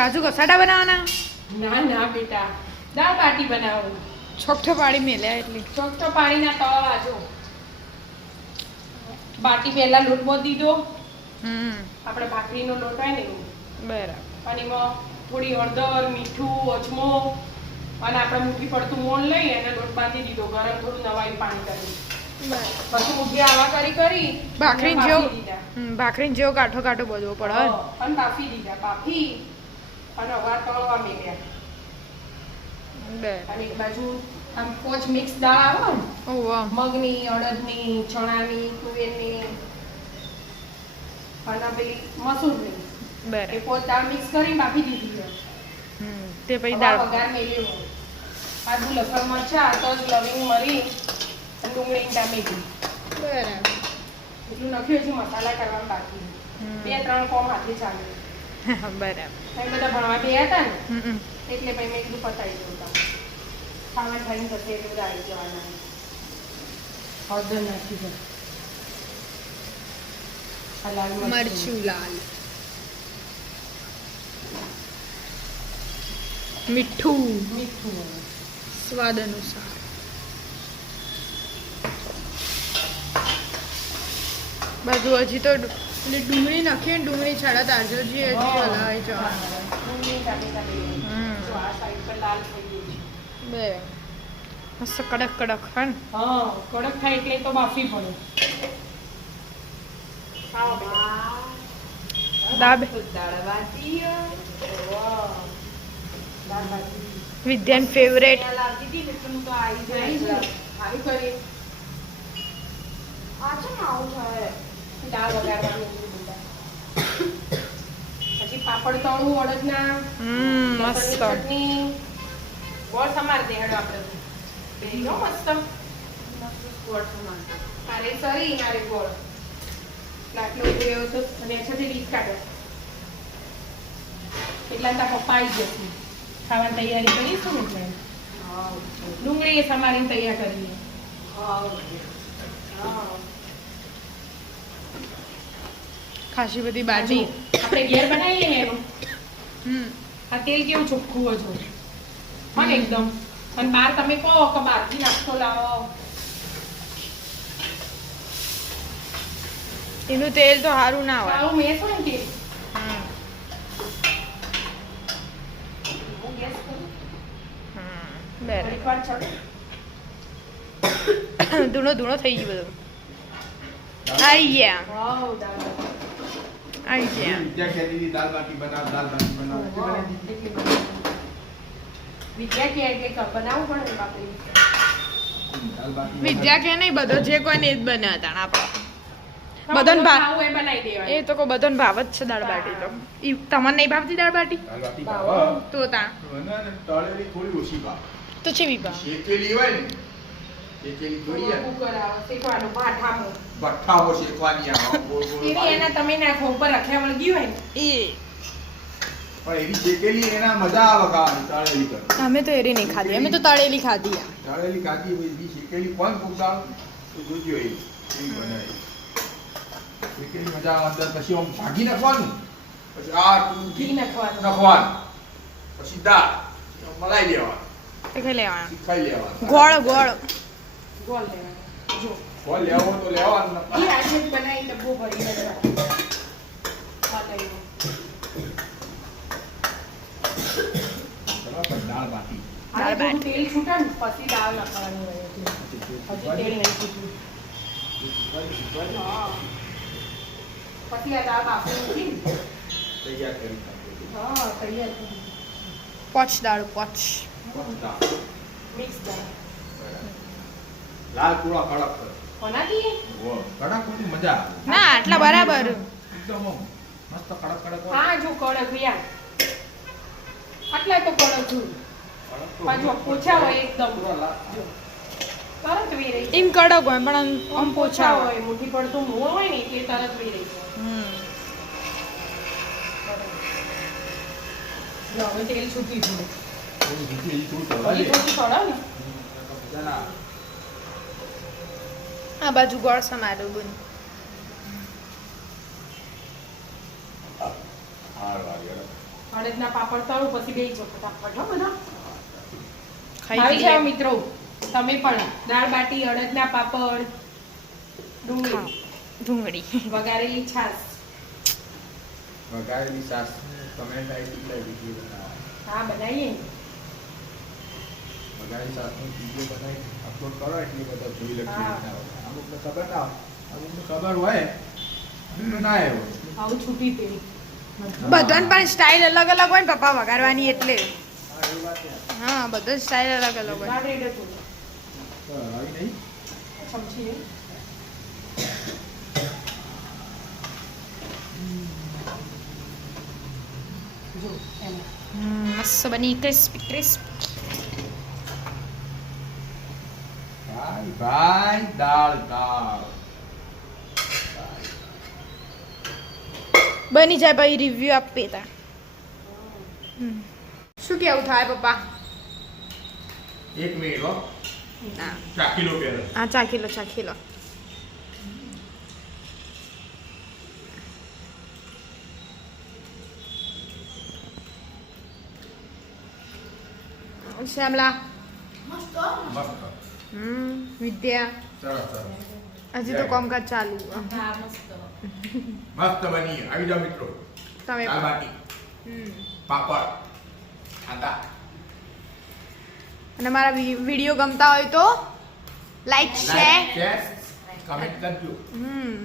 કાજુ cassata બનાવવાના? ના ના બેટા, દાળ બાટી બનાવો. છોકઠો પાડી મેલ્યા એટલે ચોકટો પાણીના તવા વાજો. બાટી પહેલા લોટ બોધ દીધો. આપણે ભાખરીનો લોટ હોય ને એવું. બરાબર. અને એમાં થોડી હળદર, મીઠું, અજમો અને આપણે મુઠ્ઠી પડતું મોણ લઈ અને લોટ બાંધી દીધો. ગરમ થોડું નવાઈ પાણી કરી. પછી મુઠ્ઠી આવા કરી ભાખરીને જેવો કાઠો કાઠો બધવો પડે. અને બાફી દીધા. બાફી અને અવાર તળવા મેલ્યા. અને એક બાજુ આમ પોચ મિક્સ દાળ આવે ને, મગની, અડદની, ચણાની, તુવેરની અને પેલી મસૂરની, બરાબર. એ પોચ દાળ મિક્સ કરી બાફી દીધી. તે પછી દાળ વઘાર મેલ્યો. આદુ, લસણ, મરચાં, તજ, લવિંગ, મરી અને ડુંગળી, ટામેટી. બરાબર. એટલું નાખ્યું છે. મસાલા કરવા બાકી 2-3 કોમ હાથે ચાલે. બરાબર. તમે બધા ભણવા ગયા હતા ને એટલે પછી મેં કીધું પતાવી દઉં. ખાવા ખાઈને થશે એટલે બધા આવી જવાના. હળદર નાખી દો. લાલ મરચું લાલ, મીઠું સ્વાદ અનુસાર. બધું હજી તો ડુંગળી નાખીએ ને ડુંગળી છાડા તારજો જે હજી હલાવી જવાનું. બે મસ્ત કડક કડક હે ને? હા, કડક થાય એટલે તો બાફી પડે. દાળ બાટી. વિદ્યાન ફેવરેટ. દાળ વઘારવાની. પછી પાપડ તળું અડદના, મસ્ત ચટણી, ગોળ સમાર દે. હેડો આપણે મસ્ત ગોળ સમાર. મારે સરી, મારે ગોળ લાટલો ઉભો તો અને છેલ્લે રીત કાઢે. એટલા તા પપ્પા આવી જશે. ખાવાની તૈયારી કરીશું ને એટલે ડુંગળી સમારીને તૈયાર કરીએ. ખાસી બધી બાજી આપણે ઘેર બનાવીએ ને એનું આ તેલ કેવું ચોખ્ખું હોય છે પણ એકદમ. અને બહાર તમે કહો કે બહારથી નાસ્તો લાવો, એનું તેલ તો સારું ના હોય. આવું મેં શું તેલ હું ગેસ કરું. બરાબર. એકવાર ચડે ધૂણો ધૂણો થઈ ગયું બધું. આઈ ગયા વાવ દાળ આવી ગયા. વિદ્યા ખેતીની દાળ બાટી બનાવ. વિદ્યા કે એટલે બનાવવું પડે બાપરી. વિદ્યા કે નહીં, બધો જે કોઈ ને જ બને હતા આપણે બધાને ભાવ. ખાવું એ બનાવી દેવાય. એ તો કોઈ બધાને ભાવ જ છે દાળ બાટી તો. ઈ તમને નહીં ભાવતી દાળ બાટી? દાળ બાટી ભાવ. તો તા તળેલી થોડી ઓછી ભાવ. તો ચેવી ભાવ? શેકેલી હોય ને, શેકેલી થોડી આવે. કુકર આવે શેકવાનું ભાઠામાં. ભઠ્ઠાઓ શેકવાની આવે. ગોળ ગોળ એની એના તમે નાખો ઉપર રખ્યા વળગી હોય ને એ પણ એવી શેકેલી એના મજા આવે ખાવાની. તળેલી કરતા અમે તો એરી નહીં ખાધી, અમે તો તળેલી ખાધી. તળેલી કાચી બધી શેકેલી કોણ પૂછતા તો જોજો એવી બનાવી. શેકેલી મજા આવે. અંદર પછી આમ ભાગી નાખવાનું, પછી આ ઘી નાખવાનું. નાખવાનું, પછી દાળ મલાઈ લેવાનું, એ ખાઈ લેવાના. ખાઈ લેવાનું. ગોળ ગોળ ગોળ લેવાનો. જો ફળ લેવો તો લેવાનું. ઈ આજે જ બનાવી ડબ્બો ભરીને જ રાખો. હા લઈ લો. બરાબર. દાળ બાટી. આ થોડું તેલ છૂટે ને પછી દાળ નાખવાની હોય છે. હજી તેલ નહીં છૂટ્યું. હા. પછી આ દાળ બાફી મૂકી તૈયાર કરી નાખો. હા તૈયાર કરી પોચ દાળ પોચ. મિક્સ દાળ લાલ પૂરા કડક કરે. બનાવીએ. વો કડક હોતી મજા આવે. ના આટલા બરાબર. એકદમ આમ મસ્ત કડક કડક હોય. હા જો કડક યાર આટલા તો કડક છું. પાછો પોછા હોય એકદમ જો તરત વી રહી. એમ કડક હોય પણ આમ પોછા હોય. હોય મુઠ્ઠી પડતું મોં હોય ને એટલે તરત વી રહી જાય. જો હવે તેલ છૂટી ગયું. થોડું ઘી થોડું હજી થોડું ચડાવ ને. મજા ના આવે. આ બાજુ ગોળ સમારું બન. હાર વાગ્યો. અડે અડદના પાપડ તળું પછી બે ફટાફટ હો બધા ખાઈ આવી પી જાઓ લે. મિત્રો તમે પણ દાળ બાટી અડદના પાપડ ડુંગળી ખાઓ. ડુંગળી વઘારેલી છાશ વઘારેલી સાસ કમેન્ટ આવી એટલે વિડીયો બનાવવા. હા બનાવીએ ને. વઘારેલી સાસનો વિડીયો બનાવી અપલોડ કરો એટલે બધા જોઈ લે હા. અમુકને ખબર ના હોય અમુકને ખબર હોય અમુકને ના હોય આવું છૂટી પેલી બધાને પણ સ્ટાઇલ અલગ અલગ હોય ને પપ્પા વગાડવાની એટલે હા એ વાત છે. હા બધા સ્ટાઇલ અલગ અલગ હોય દાળ રેડ હતું તો આવી નહીં ચમચી નહીં જો એમ મસ્ત બની ક્રિસ્પી ક્રિસ્પ ભાઈ ભાઈ દાળ દાળ બની જાય પછી રિવ્યુ આપીએ તા શું કેવું થાય પપ્પા 1 મિનિટ હો હા ચાકી લો પહેલા હા ચાખી લો ચાખી લો શ્યામલા મસ્ત વિદ્યા સરસ સરસ હજી તો કામકાજ ચાલુ હા મસ્ત મસ્ત બની આવી જાઓ મિત્રો તમે દાળ બાટી પાપડ ખાતા અને મારા વિડીયો ગમતા હોય તો like share like share comment કરજો હમ